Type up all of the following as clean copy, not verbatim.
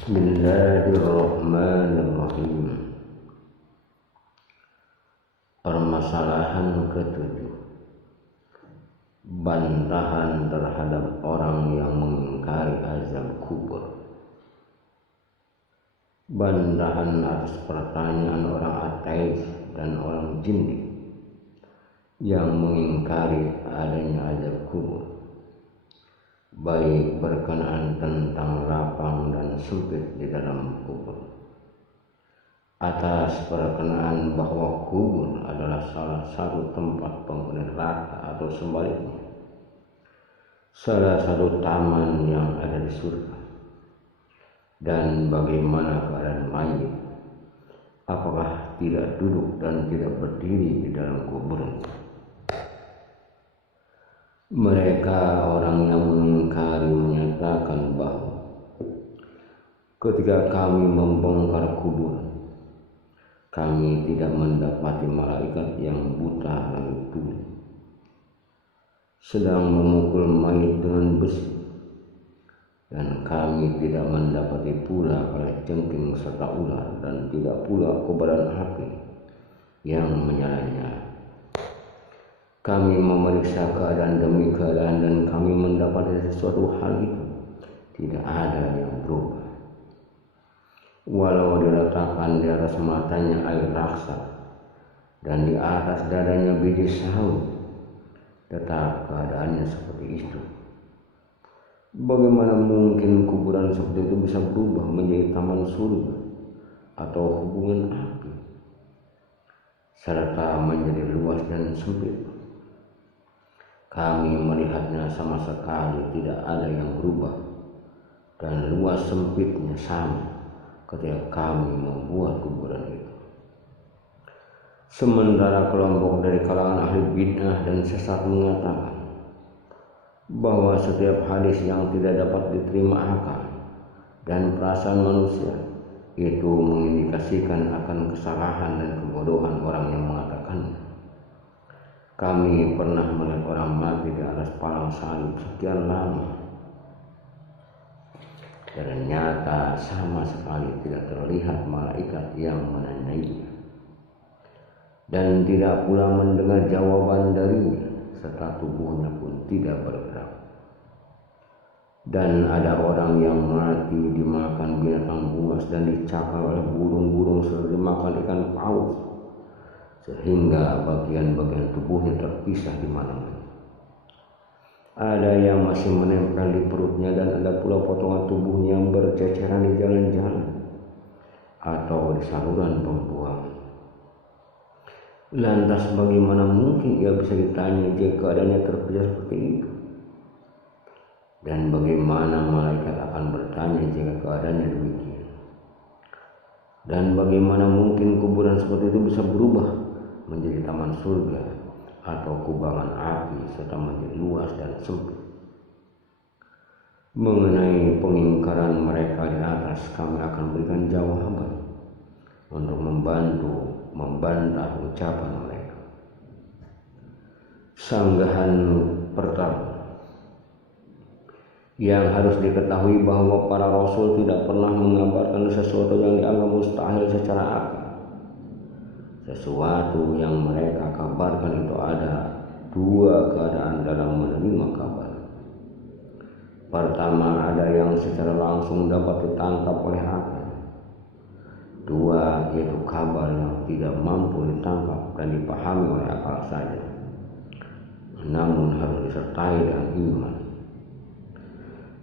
Bismillahirrahmanirrahim. Permasalahan ketujuh, bantahan terhadap orang yang mengingkari azab kubur. Bantahan atas pertanyaan orang ateis dan orang jindik yang mengingkari adanya azab kubur, baik berkenaan tentang lapang dan sempit di dalam kubur, atas perkenaan bahwa kubur adalah salah satu tempat penghuni neraka atau sebaliknya, salah satu taman yang ada di surga, dan bagaimana keadaan mayit, apakah tidak duduk dan tidak berdiri di dalam kuburnya. Mereka orang yang mengingkari menyatakan bahwa ketika kami membongkar kubur, kami tidak mendapati malaikat yang buta langit tuli sedang memukul mayit dengan besi, dan kami tidak mendapati pula kalajengking serta ular, dan tidak pula kobaran api yang menyala-nyala. Kami memeriksa keadaan demi keadaan, dan kami mendapati sesuatu hal itu tidak ada yang berubah. Walau diletakkan di atas matanya air raksa dan di atas dadanya biji sawi, tetap keadaannya seperti itu. Bagaimana mungkin kuburan seperti itu bisa berubah menjadi taman surga atau hubungan api, serta menjadi luas dan sempit? Kami melihatnya sama sekali tidak ada yang berubah, dan luas sempitnya sama ketika kami membuat kuburan itu. Sementara kelompok dari kalangan ahli bid'ah dan sesat mengatakan bahwa setiap hadis yang tidak dapat diterima akal dan perasaan manusia itu mengindikasikan akan kesalahan dan kebodohan orang yang mengatakannya. Kami pernah melihat orang mati di atas palang salib sekian lama, ternyata sama sekali tidak terlihat malaikat yang menandainya, dan tidak pula mendengar jawaban darinya, serta tubuhnya pun tidak bergerak. Dan ada orang yang mati dimakan binatang buas dan dicakar oleh burung-burung serta dimakan ikan paus, sehingga bagian-bagian tubuhnya terpisah di mana-mana. Ada yang masih menempel di perutnya, dan ada pula potongan tubuhnya yang berceceran di jalan-jalan atau di saluran pembuangan. Lantas bagaimana mungkin ia bisa ditanya jika keadaannya terpisah seperti itu? Dan bagaimana malaikat akan bertanya jika keadaannya demikian? Dan bagaimana mungkin kuburan seperti itu bisa berubah menjadi taman surga atau kubangan api serta menjadi luas dan sempit? Mengenai pengingkaran mereka di atas, kami akan berikan jawaban untuk membantu membantah ucapan mereka. Sanggahan pertama, yang harus diketahui bahwa para rasul tidak pernah mengabarkan sesuatu yang dianggap mustahil secara akal. Sesuatu yang mereka kabarkan itu ada dua keadaan dalam menerima kabar. Pertama, ada yang secara langsung dapat ditangkap oleh akal. Dua, yaitu kabar yang tidak mampu ditangkap dan dipahami oleh akal saja, namun harus disertai dengan iman.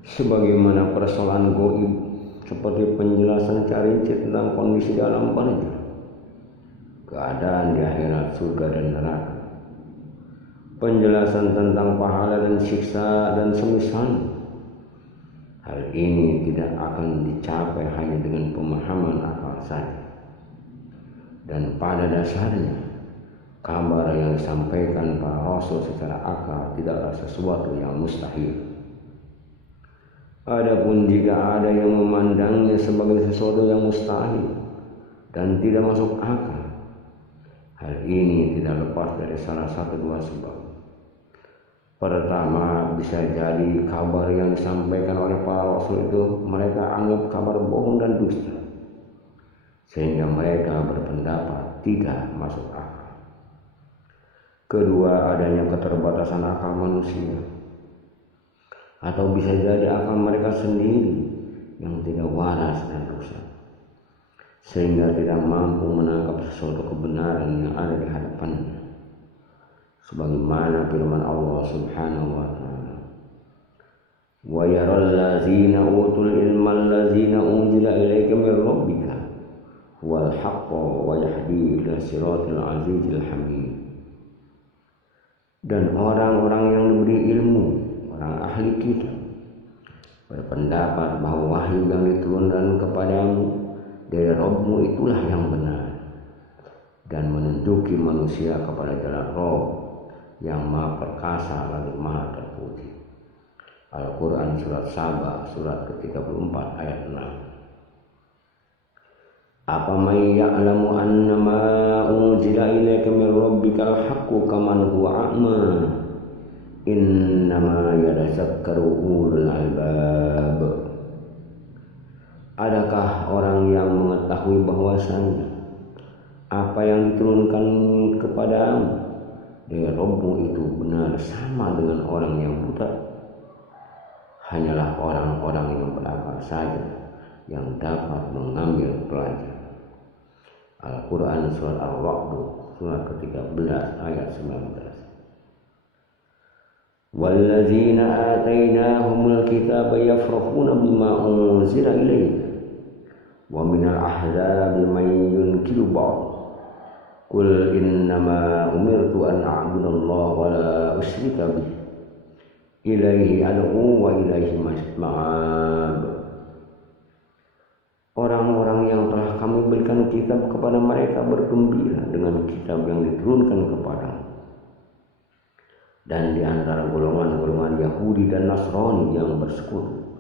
Sebagaimana persoalan gaib seperti penjelasan rinci tentang kondisi di alam barzah, keadaan di akhirat, surga dan neraka, penjelasan tentang pahala dan siksa dan semisal. Hal ini tidak akan dicapai hanya dengan pemahaman akal saja. Dan pada dasarnya, kabar yang disampaikan para rasul secara akal tidaklah sesuatu yang mustahil. Adapun jika ada yang memandangnya sebagai sesuatu yang mustahil dan tidak masuk akal, hal ini tidak lepas dari salah satu dua sebab. Pertama, bisa jadi kabar yang disampaikan oleh para rasul itu mereka anggap kabar bohong dan dusta, sehingga mereka berpendapat tidak masuk akal. Kedua, adanya keterbatasan akal manusia, atau bisa jadi akal mereka sendiri yang tidak waras dan rusak, sehingga tidak mampu menangkap sesuatu kebenaran yang ada di hadapannya. Sebagaimana firman Allah Subhanahu wa taala, "Wa yaral ladzina utul ilma alladzina unzila ilaika mir rabbika huwal haqqu wa yahdi ila siratil azizil hamid." Dan orang-orang yang diberi ilmu, orang ahli kitab, berpendapat bahwa wahyu yang diturunkan kepadamu dari Rabbmu itulah yang benar, dan menunjuki manusia kepada jalan Rabb yang maha perkasa lagi maha terpuji. Al-Quran surat Saba surat ke-34 ayat 6. Apa may ya'lamu annama unzila ilaika min rabbikal haqqu kaman huwa a'ma innama yatazakkaru ulul albab. Adakah orang yang mengetahui bahwasanya apa yang diturunkan kepadamu dari Rabbmu itu benar sama dengan orang yang buta? Hanyalah orang-orang yang berakal saja yang dapat mengambil pelajaran. Al-Quran surat Ar-Ra'd surat ke-13 ayat 19. Walladzina atainahumul kitaba yafrahuna bima unzila ilaika wa minal ahzabi man yunkiru ba'd. Qul innama umirtu an a'budallaha wa la usyrika bihi ilaihi ad'u wa ilaihi ma'ab. Orang-orang yang telah kami berikan kitab kepada mereka bergembira dengan kitab yang diturunkan kepadamu. Dan di antara golongan-golongan Yahudi dan Nasrani yang bersekutu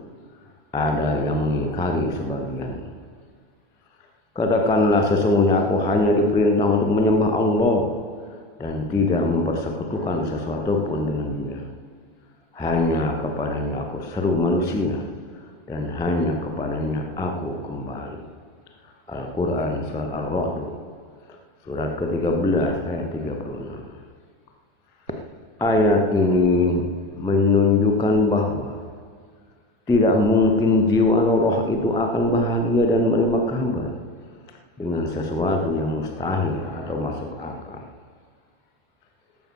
ada yang mengingkari sebagian. Katakanlah, sesungguhnya aku hanya diperintah untuk menyembah Allah dan tidak mempersekutukan sesuatu pun dengan Dia. Hanya kepadanya aku seru manusia dan hanya kepadanya aku kembali. Al-Quran surat Ar-Ra'd surat ke-13 ayat 36. Ayat ini menunjukkan bahwa tidak mungkin jiwa roh itu akan bahagia dan menerima kabar dengan sesuatu yang mustahil atau masuk akal.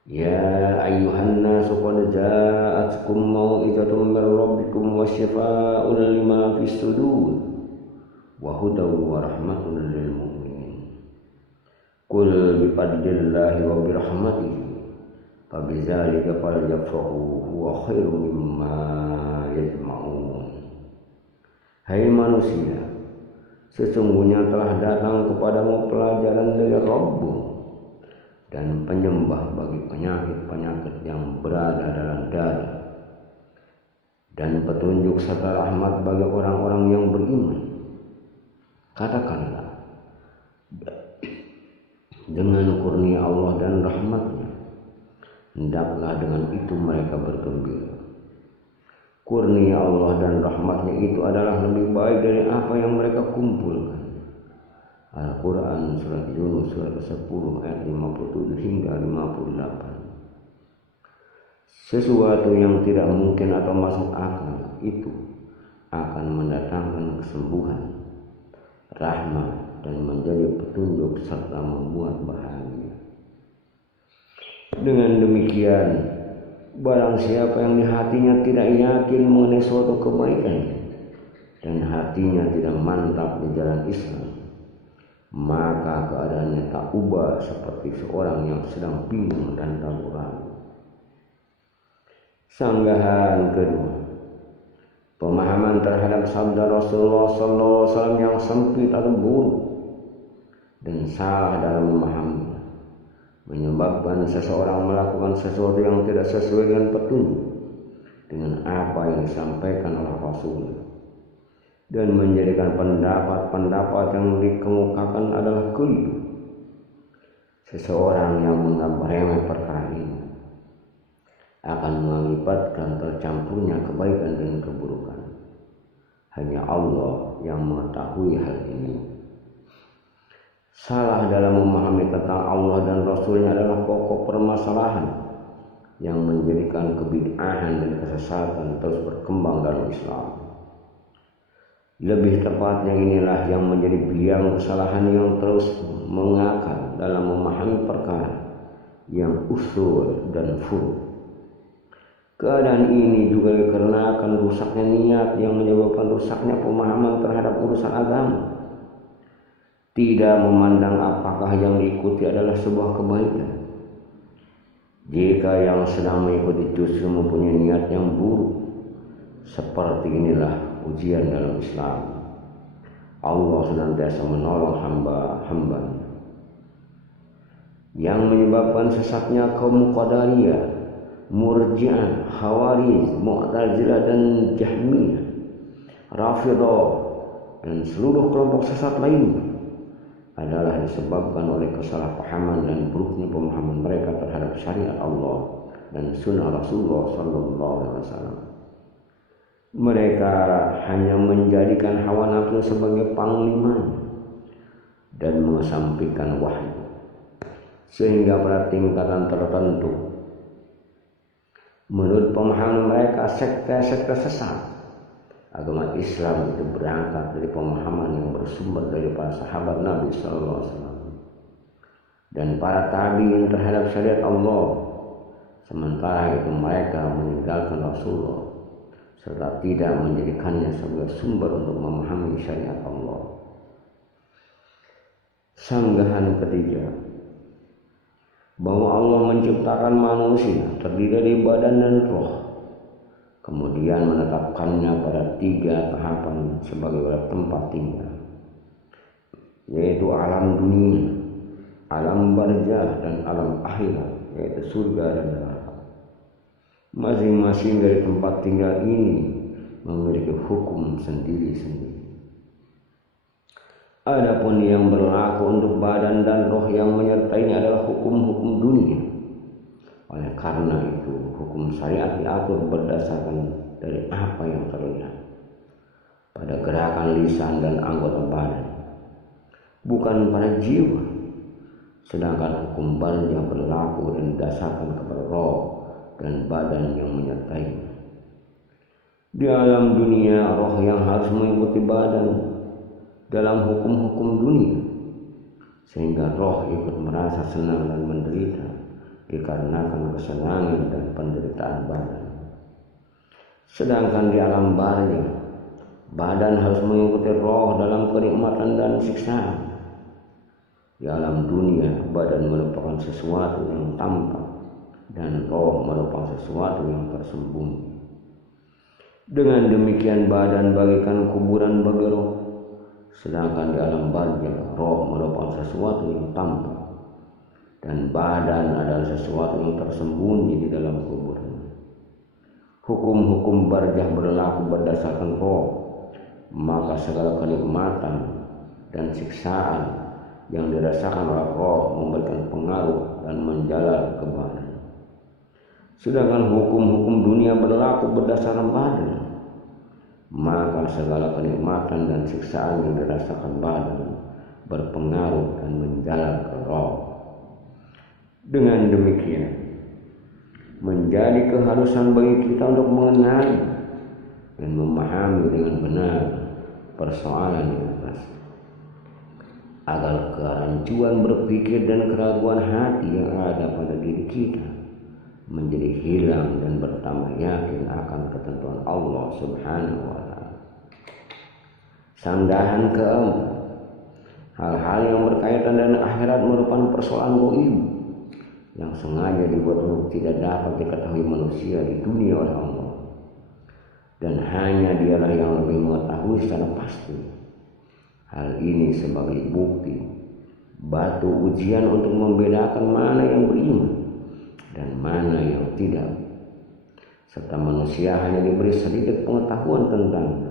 Ya ayyuhan nasu qad ja'atkum mau'izatun min rabbikum wa syifaa'un lima fis sudur wa hudaw wa rahmatun lil mu'minin. Qul bi fadlillahi wa bi rahmatihi fa bidzalika falyafrahu huwa khairum mimma yajma'un. Hai manusia, sesungguhnya telah datang kepadamu pelajaran dari Rabbmu dan penyembah bagi penyakit-penyakit yang berada dalam dada, dan petunjuk serta rahmat bagi orang-orang yang beriman. Katakanlah, dengan kurnia Allah dan rahmatnya, hendaklah dengan itu mereka bergembira. Kurnia Allah dan rahmatnya itu adalah lebih baik dari apa yang mereka kumpulkan. Al-Quran surat Yunus surat ke-10 ayat 57 hingga 58. Sesuatu yang tidak mungkin atau masuk akal itu akan mendatangkan kesembuhan, rahmat, dan menjadi petunjuk serta membuat bahagia. Dengan demikian, barang siapa yang di hatinya tidak yakin mengenai suatu kebaikan dan hatinya tidak mantap di jalan Islam, maka keadaannya tak ubah seperti seorang yang sedang bingung dan ragu-ragu. Sanggahan kedua, pemahaman terhadap sabda Rasulullah SAW yang sempit atau buruk dan salah dalam memahaminya menyebabkan seseorang melakukan sesuatu yang tidak sesuai dengan petunjuk dengan apa yang disampaikan oleh Rasul, dan menjadikan pendapat-pendapat yang dikemukakan adalah keliru. Seseorang yang menganggap remeh perkara ini akan mengakibatkan tercampurnya kebaikan dan keburukan. Hanya Allah yang mengetahui hal ini. Salah dalam memahami tentang Allah dan Rasulnya adalah pokok permasalahan yang menjadikan kebid'ahan dan kesesatan terus berkembang dalam Islam. Lebih tepatnya inilah yang menjadi biang kesalahan yang terus mengakar dalam memahami perkara yang usul dan furu. Keadaan ini juga dikarenakan rusaknya niat yang menyebabkan rusaknya pemahaman terhadap urusan agama. Tidak memandang apakah yang diikuti adalah sebuah kebaikan. Jika yang sedang mengikuti justru mempunyai niat yang buruk, seperti inilah ujian dalam Islam. Allah senantiasa menolong hamba-hambanya. Yang menyebabkan sesatnya kaum Qadariyah, Murji'ah, Khawarij, Mu'tazilah dan Jahmiyah, Rafidhah dan seluruh kelompok sesat lainnya adalah disebabkan oleh kesalahpahaman dan buruknya pemahaman mereka terhadap syariat Allah dan sunnah Rasulullah sallallahu alaihi wasallam. Mereka hanya menjadikan hawa nafsu sebagai panglima dan mengesampingkan wahyu, sehingga pada tingkatan tertentu menurut pemahaman mereka sekte-sekte sesat. Agama Islam itu berangkat dari pemahaman yang bersumber dari para sahabat Nabi sallallahu alaihi wasallam dan para tabi'in terhadap syariat Allah. Sementara itu mereka meninggalkan Rasulullah serta tidak menjadikannya sebagai sumber untuk memahami syariat Allah. Sanggahan ketiga, bahwa Allah menciptakan manusia terdiri dari badan dan roh, kemudian menetapkannya pada 3 tahapan sebagai tempat tinggal, yaitu alam dunia, alam barzakh dan alam akhirat, yaitu surga dan neraka. Masing-masing dari tempat tinggal ini memiliki hukum sendiri-sendiri. Adapun yang berlaku untuk badan dan roh yang menyertainya adalah hukum-hukum dunia. Oleh karena itu, hukum syariat diatur berdasarkan dari apa yang terlihat pada gerakan lisan dan anggota badan, bukan pada jiwa. Sedangkan hukum badan yang berlaku dan didasarkan kepada roh dan badan yang menyertainya. Di alam dunia, roh yang harus mengikuti badan dalam hukum-hukum dunia, sehingga roh ikut merasa senang dan menderita dikarenakan kesenangan dan penderitaan badan. Sedangkan di alam barzakh, badan harus mengikuti roh dalam kenikmatan dan siksaan. Di alam dunia, badan merupakan sesuatu yang tampak dan roh merupakan sesuatu yang tersembunyi. Dengan demikian badan bagaikan kuburan bagi roh, sedangkan di alam barzakh roh merupakan sesuatu yang tampak dan badan adalah sesuatu yang tersembunyi di dalam kuburan. Hukum-hukum barzakh berlaku berdasarkan roh, maka segala kenikmatan dan siksaan yang dirasakan oleh roh memberikan pengaruh dan menjalar ke badan. Sedangkan hukum-hukum dunia berlaku berdasarkan badan, maka segala kenikmatan dan siksaan yang dirasakan badan berpengaruh dan menjalar ke roh. Dengan demikian, menjadi keharusan bagi kita untuk mengenali dan memahami dengan benar persoalan di atas, agar kerancuan berpikir dan keraguan hati yang ada pada diri kita menjadi hilang dan bertambah yakin akan ketentuan Allah Subhanahu wa Ta'ala. Sanggahan keempat, hal-hal yang berkaitan dengan akhirat merupakan persoalan gaib yang sengaja dibuat untuk tidak dapat diketahui manusia di dunia oleh Allah, dan hanya Dialah yang lebih mengetahui secara pasti. Hal ini sebagai bukti batu ujian untuk membedakan mana yang beriman dan mana yang tidak, serta manusia hanya diberi sedikit pengetahuan tentangnya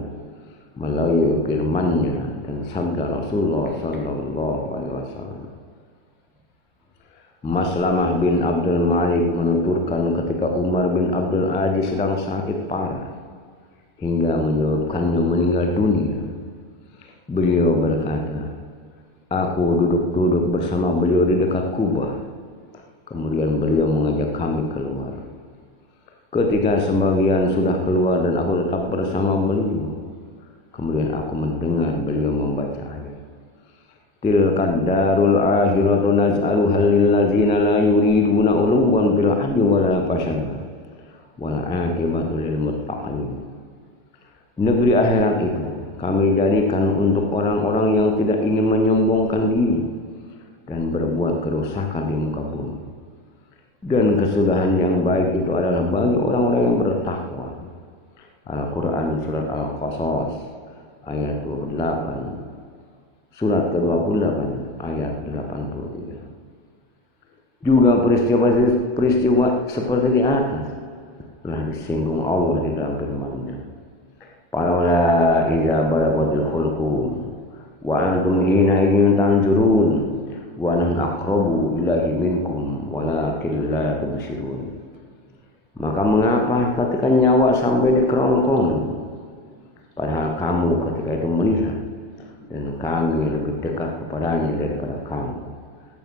melalui firman-Nya dan sabda Rasulullah sallallahu alaihi wasallam. Maslamah bin Abdul Malik menuturkan ketika Umar bin Abdul Aziz sedang sakit parah hingga menyebabkannya meninggal dunia, beliau berkata, aku duduk-duduk bersama beliau di dekat Kubah. Kemudian beliau mengajak kami keluar. Ketika sebagian sudah keluar dan aku tetap bersama beliau, kemudian aku mendengar beliau membaca ayat, tilkad darul akhiratu naz'aluha lil ladzina la yuriduna uluwan fil ardi wala fasada wal aqibatu lil muttaqin. Negeri akhirat itu kami jadikan untuk orang-orang yang tidak ingin menyombongkan diri dan berbuat kerusakan di muka bumi. Dan kesudahan yang baik itu adalah bagi orang-orang yang bertakwa. Al-Quran surat Al-Qasas ayat 28, surat ke-28 ayat 83. Juga peristiwa seperti di atas telah disinggung Allah di dalam firman-Nya. Falaula idza balagatil hulqum wa antum hina idzin tanzurun wa nahnu aqrabu ilaihi minkum walakin la tubsirun. Maka mengapa ketika nyawa sampai di kerongkongan, padahal kamu ketika itu melihat, dan kami lebih dekat kepadanya daripada kamu,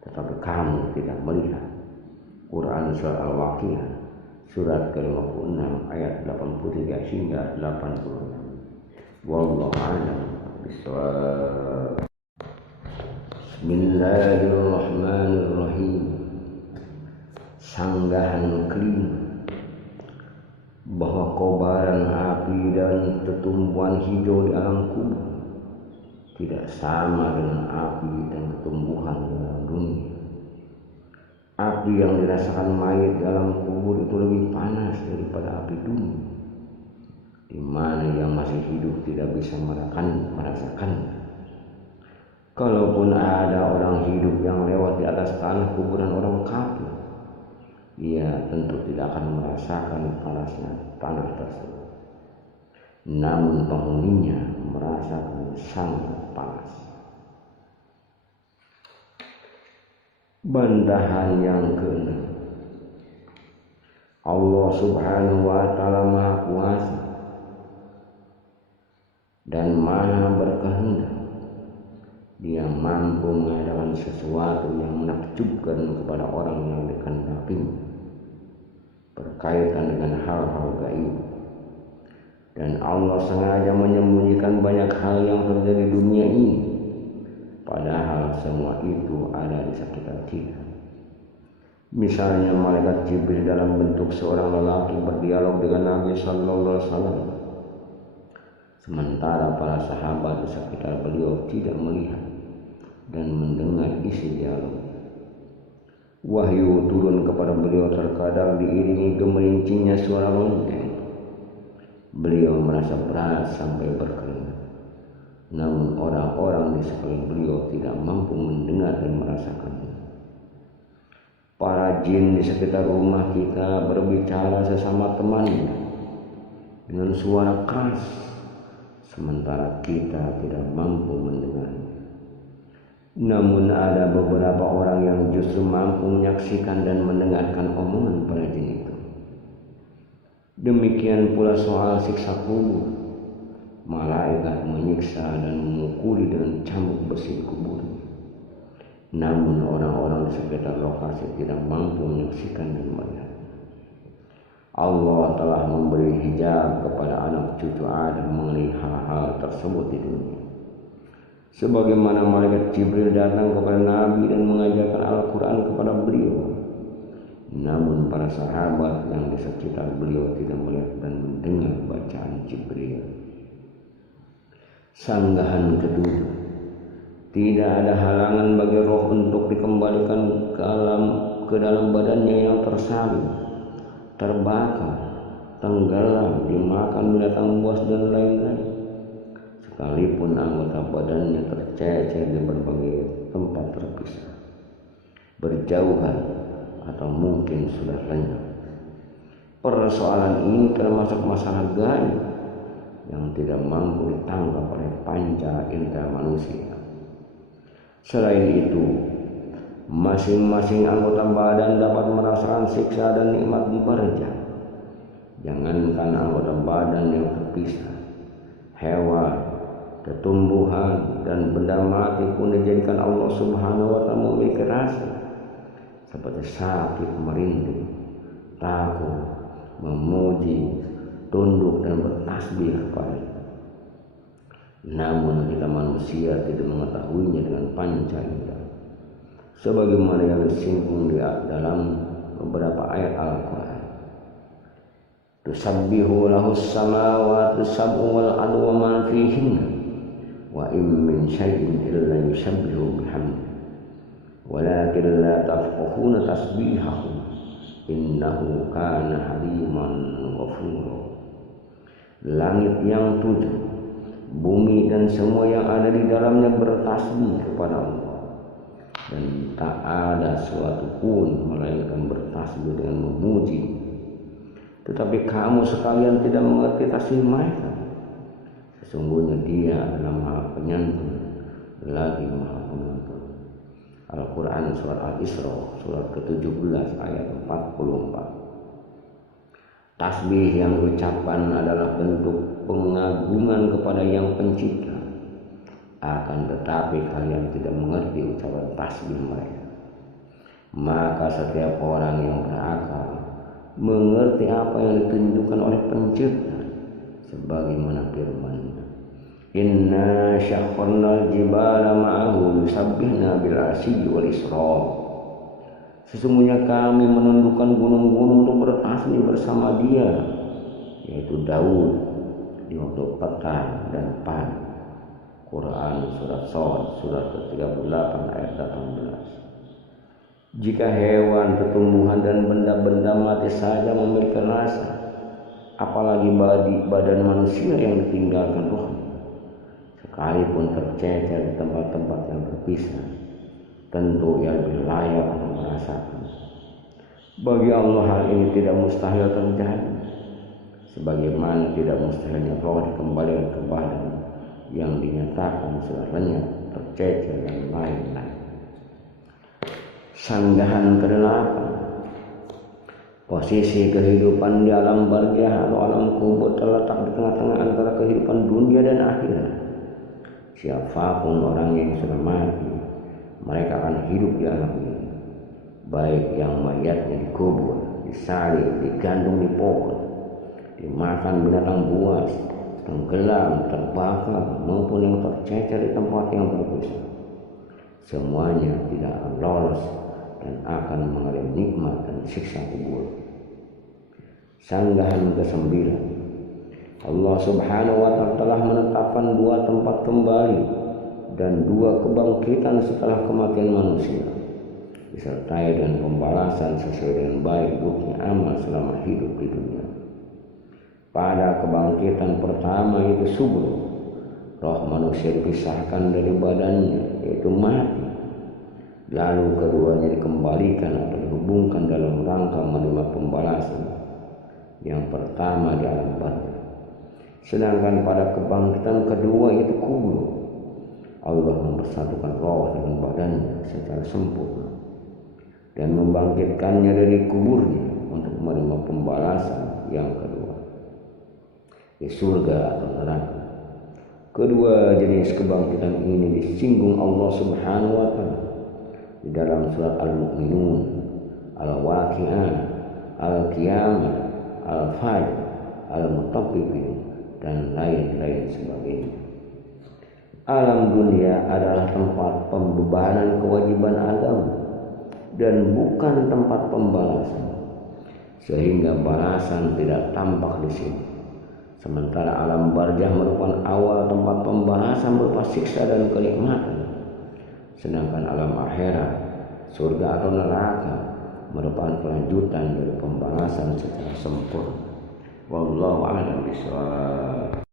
tetapi kamu tidak melihat. Quran Surah Al-Waqiah surat ke-56 ayat 83 hingga 86. Wallahu a'lam bishawab. Bismillahirrahmanirrahim. Sanggahan kelima bahwa kobaran api dan tetumbuhan hijau di alam kubur tidak sama dengan api dan tumbuhan di dalam dunia. Api yang dirasakan mayat di alam kubur itu lebih panas daripada api dunia, di mana yang masih hidup tidak bisa merasakannya. Kalaupun ada orang hidup yang lewat di atas tanah kuburan orang kafir, ia tentu tidak akan merasakan panasnya tanah tersebut. Namun penghuninya merasakan sangat panas. Bantahan yang ke-6. Allah Subhanahu wa ta'ala Maha Kuasa dan Maha berkehendak. Dia mampu mengadakan sesuatu yang menakjubkan kepada orang yang dikehendakinya berkaitan dengan hal-hal gaib. Dan Allah sengaja menyembunyikan banyak hal yang terjadi di dunia ini, padahal semua itu ada di sekitar kita. Misalnya malaikat Jibril dalam bentuk seorang lelaki berdialog dengan Nabi Sallallahu Alaihi Wasallam, sementara para sahabat di sekitar beliau tidak melihat dan mendengar isi dialog. Wahyu turun kepada beliau terkadang diiringi gemerincingnya suara lonceng. Beliau merasa berat sampai berkeringat. Namun orang-orang di sekeliling beliau tidak mampu mendengar dan merasakannya. Para jin di sekitar rumah kita berbicara sesama temannya dengan suara keras, sementara kita tidak mampu mendengarnya. Namun ada beberapa orang yang justru mampu menyaksikan dan mendengarkan omongan para jin itu. Demikian pula soal siksa kubur. Malaikat menyiksa dan memukuli dengan cambuk besi di kuburnya. Namun orang-orang di sekitar lokasi tidak mampu menyaksikan dan melihat. Allah telah memberi hijab kepada anak cucu Adam mengenai hal-hal tersebut di dunia. Sebagaimana malaikat Jibril datang kepada Nabi dan mengajarkan Al-Quran kepada beliau. Namun para sahabat yang di sekitar beliau tidak melihat dan mendengar bacaan Jibril. Sanggahan ke-7. Tidak ada halangan bagi roh untuk dikembalikan ke dalam badannya yang tersalib, terbakar, tenggelam, dimakan binatang buas dan lain-lain. Sekalipun anggota badannya tercecer di berbagai tempat terpisah, berjauhan, atau mungkin sudah lenyap. Persoalan ini termasuk masalah gaib yang tidak mampu ditangkap oleh panca indera manusia. Selain itu, Masing-masing anggota badan dapat merasakan siksa dan nikmat di barzah. Jangankan anggota badan yang terpisah, hewan, tumbuhan dan benda mati pun dijadikan Allah Subhanahu wa taala memiliki rasa, seperti sakit, merinding, takut, memuji, tunduk dan bertasbih kepada. Namun kita manusia tidak mengetahuinya dengan panca indera, sebagaimana yang disinggung di dalam beberapa ayat Al-Quran. Tusabbihu lahus samawati sab'u wal ardu wa ma fihinna wa in min syai'in illa yusabbihu bihamdihi walakin la tafqahuna tasbihahum innahu kana haliman ghafura. Langit yang 7, bumi dan semua yang ada di dalamnya bertasbih kepada Allah, dan tak ada suatu pun melainkan bertasbih dengan memuji. Tetapi kamu sekalian tidak mengerti tasbih mereka. Sesungguhnya Dia adalah Maha Penyantun lagi Maha Pengampun. Al-Quran surat Al-Isra surat ke-17 ayat 44. Tasbih yang diucapkan adalah bentuk pengagungan kepada Yang Pencipta. Akan tetapi kalian tidak mengerti ucapan tasbih mereka. Maka setiap orang yang berakal mengerti apa yang ditunjukkan oleh Pencipta, sebagaimana firman-Nya, inna syakharnal jibala ma'ahu yusabbihna bil asyi wal isra. Sesungguhnya kami menundukkan gunung-gunung untuk bertasbih bersama Dia, yaitu Daud di waktu petang dan pagi. Quran surat Shad surat ke-38 ayat 18. Jika hewan, tumbuhan dan benda-benda mati saja memiliki rasa, apalagi badan manusia yang ditinggalkan rohnya, sekalipun tercecer di tempat-tempat yang terpisah, tentu ia lebih layak untuk merasakan. Bagi Allah hal ini tidak mustahil terjadi, sebagaimana tidak mustahilnya roh dikembalikan ke badan yang dinyatakan sudah lenyap, tercecer dan lain-lain. Sanggahan ke-8, posisi kehidupan di alam barzah atau alam kubur terletak di tengah-tengah antara kehidupan dunia dan akhirat. Siapapun orang yang sudah mati, mereka akan hidup di alam ini, baik yang mayatnya dikubur, disalib, digantung di pohon, dimakan binatang buas, tenggelam, terbakar, maupun yang tercecer di tempat yang terpisah. Semuanya tidak akan lolos dan akan mengalami nikmat dan siksa kubur. Sanggahan ke-9, Allah Subhanahu wa ta'ala telah menetapkan 2 tempat kembali dan 2 kebangkitan setelah kematian manusia, disertai dengan pembalasan sesuai dengan baik buruknya amal selama hidup di dunia. Pada kebangkitan pertama itu subuh, roh manusia dipisahkan dari badannya, yaitu mati. Lalu keduanya dikembalikan atau dihubungkan dalam rangka menerima pembalasan. Yang pertama di alam barzah. Sedangkan pada kebangkitan kedua itu kubur, Allah mempersatukan roh dengan badannya secara sempurna dan membangkitkannya dari kuburnya untuk menerima pembalasan yang kedua di surga atau neraka. Kedua jenis kebangkitan ini disinggung Allah Subhanahu wa ta'ala di dalam surat Al-Mu'minun, Al-Waqi'ah, Al-Qiyamah, Al-Fajr, Al-Mutaffifin, dan lain-lain sebagainya. Alam dunia adalah tempat pembebanan kewajiban agama dan bukan tempat pembalasan, sehingga balasan tidak tampak di sini. Sementara alam barzah merupakan awal tempat pembalasan berupa siksa dan kenikmatan. Sedangkan alam akhirat, surga atau neraka, merupakan kelanjutan dari pembalasan secara sempurna. Wallahu a'lam bishawab.